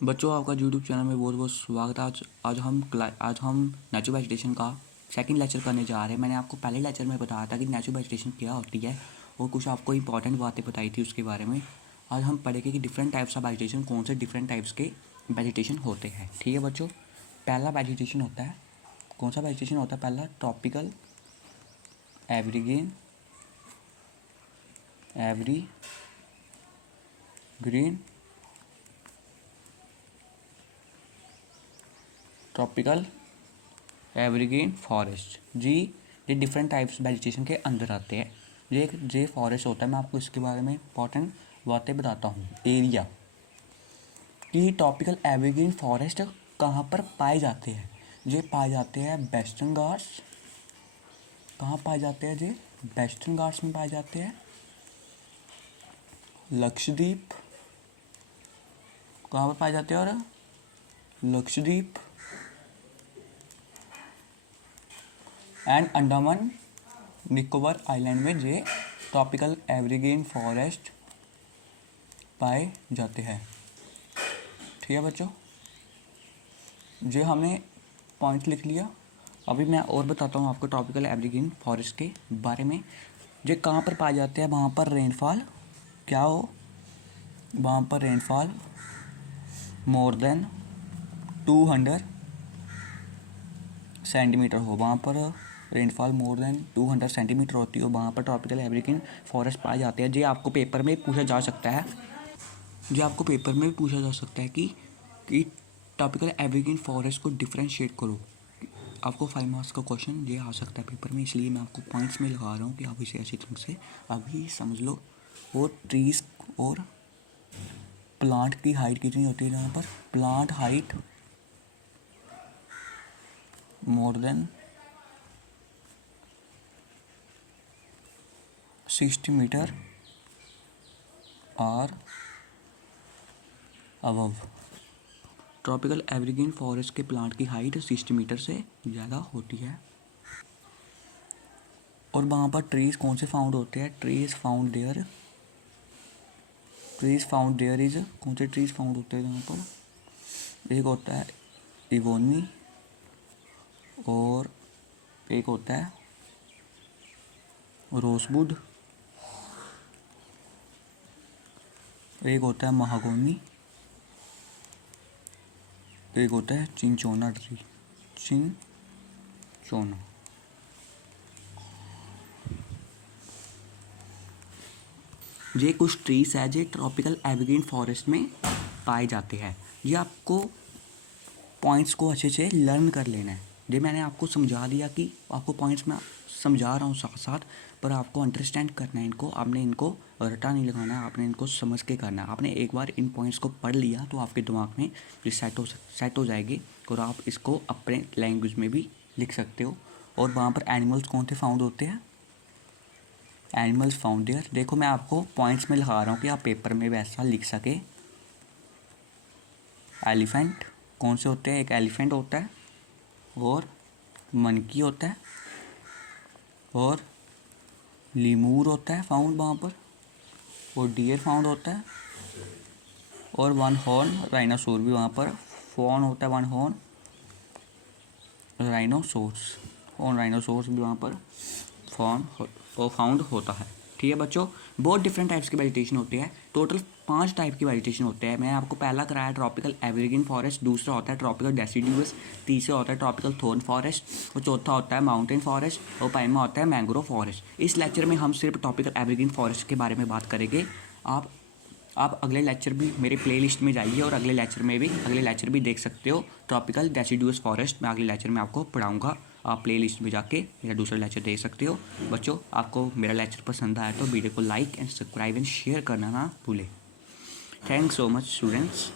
बच्चों, आपका YouTube channel में बहुत बहुत स्वागत है। आज हम नेचुरल वेजिटेशन का सेकंड लेक्चर करने जा रहे हैं। मैंने आपको पहले लेक्चर में बताया था कि नेचुरल वेजिटेशन क्या होती है और कुछ आपको इंपॉर्टेंट बातें बताई थी उसके बारे में। आज हम पढ़ेंगे कि डिफरेंट टाइप्स ऑफ वेजिटेशन, कौन से डिफरेंट टाइप्स के वेजिटेशन होते हैं। ठीक है बच्चों, पहला वेजिटेशन होता है, कौन सा वेजिटेशन होता है? पहला ट्रॉपिकल एवरीग्रीन ट्रॉपिकल एवरग्रीन फॉरेस्ट जी। ये डिफरेंट टाइप्स वेजिटेशन के अंदर आते हैं। ये एक जे फॉरेस्ट होता है। मैं आपको इसके बारे में इंपॉर्टेंट बातें बताता हूँ। एरिया कि ट्रॉपिकल एवरग्रीन फॉरेस्ट कहाँ पर पाए जाते हैं? ये पाए जाते हैं वेस्टर्न घाट्स। कहाँ पाए जाते हैं? ये वेस्टर्न घाट्स में पाए जाते हैं। लक्षद्वीप, कहाँ पर पाए जाते हैं? और लक्षद्वीप एंड अंडमान निकोबार आइलैंड में ये ट्रॉपिकल एवरग्रीन फॉरेस्ट पाए जाते हैं। ठीक है बच्चों, ये हमने पॉइंट लिख लिया। अभी मैं और बताता हूँ आपको ट्रॉपिकल एवरग्रीन फॉरेस्ट के बारे में। ये कहाँ पर पाए जाते हैं? वहाँ पर रेनफॉल क्या हो? वहाँ पर रेनफॉल मोर देन 200 सेंटीमीटर हो। वहाँ पर रेनफॉल मोर देन 200 सेंटीमीटर होती है। वहाँ पर ट्रॉपिकल एवरग्रीन फॉरेस्ट पाए जाते हैं। ये आपको पेपर में पूछा जा सकता है। ये आपको पेपर में भी पूछा जा सकता है कि ट्रॉपिकल एवरग्रीन फॉरेस्ट को डिफरेंशिएट करो। आपको 5 मार्क्स का क्वेश्चन ये आ सकता है पेपर में, इसलिए मैं आपको पॉइंट्स में लगा रहा हूँ कि आप इसे अच्छी तरह से अभी समझ लो। और ट्रीज और प्लांट की हाइट कितनी होती है? यहाँ पर plant height more than 60 metre or above. Tropical evergreen forest के प्लांट की हाइट 60 मीटर से ज़्यादा होती है। और वहाँ पर ट्रीज कौन से फाउंड होते हैं? ट्रीज फाउंड देयर इज, कौन से ट्रीज फाउंड होते हैं यहाँ पर? एक होता है इवोनी और एक होता है रोसवुड, एक होता है महागोनी, एक होता है चिंचोना ट्री। चिंचोना ये कुछ ट्रीज है जो ट्रॉपिकल एवरग्रीन फॉरेस्ट में पाए जाते हैं। ये आपको पॉइंट्स को अच्छे से लर्न कर लेना है। ये मैंने आपको समझा दिया कि आपको पॉइंट्स में समझा रहा हूँ साथ साथ, पर आपको अंडरस्टैंड करना है इनको। आपने इनको रटा नहीं लगाना है, आपने इनको समझ के करना है। आपने एक बार इन पॉइंट्स को पढ़ लिया तो आपके दिमाग में ये सेट हो जाएगी और आप इसको अपने लैंग्वेज में भी लिख सकते हो। और वहाँ पर एनिमल्स कौन से फाउंड होते हैं? Animals found there. देखो, मैं आपको पॉइंट्स में लिखा रहा हूँ कि आप पेपर में वैसा लिख सके। एलिफेंट कौन से होते हैं? एक एलिफेंट होता है और मंकी होता है और लीमूर होता है फाउंड वहाँ पर, और डियर फाउंड होता है, और वन हॉर्न राइनोसोर भी वहाँ पर फाउंड होता है। वन हॉर्न राइनोसोर्स भी वहाँ पर फाउंड होता है। ठीक है बच्चों, बहुत डिफरेंट टाइप्स की वेजिटेशन होती है। टोटल 5 टाइप की वेजिटेशन होते हैं। मैं आपको पहला कराया ट्रॉपिकल एवरग्रीन फॉरेस्ट, दूसरा होता है ट्रॉपिकल डेसिडुअस, तीसरा होता है ट्रॉपिकल थॉर्न फॉरेस्ट और चौथा होता है माउंटेन फॉरेस्ट और पांचवा होता है मैंग्रोव फॉरेस्ट। इस लेक्चर में हम सिर्फ ट्रॉपिकल एवरग्रीन फॉरेस्ट के बारे में बात करेंगे। आप अगले लेक्चर भी मेरे प्लेलिस्ट में जाइए और अगले लेक्चर भी देख सकते हो। ट्रॉपिकल डेसिडुअस फॉरेस्ट मैं अगले लेक्चर में आपको पढ़ाऊँगा। आप प्लेलिस्ट में जाके मेरा दूसरा लेक्चर देख सकते हो। बच्चों, आपको मेरा लेक्चर पसंद आया तो वीडियो को like and subscribe and share करना ना भूलें। Thanks so much students.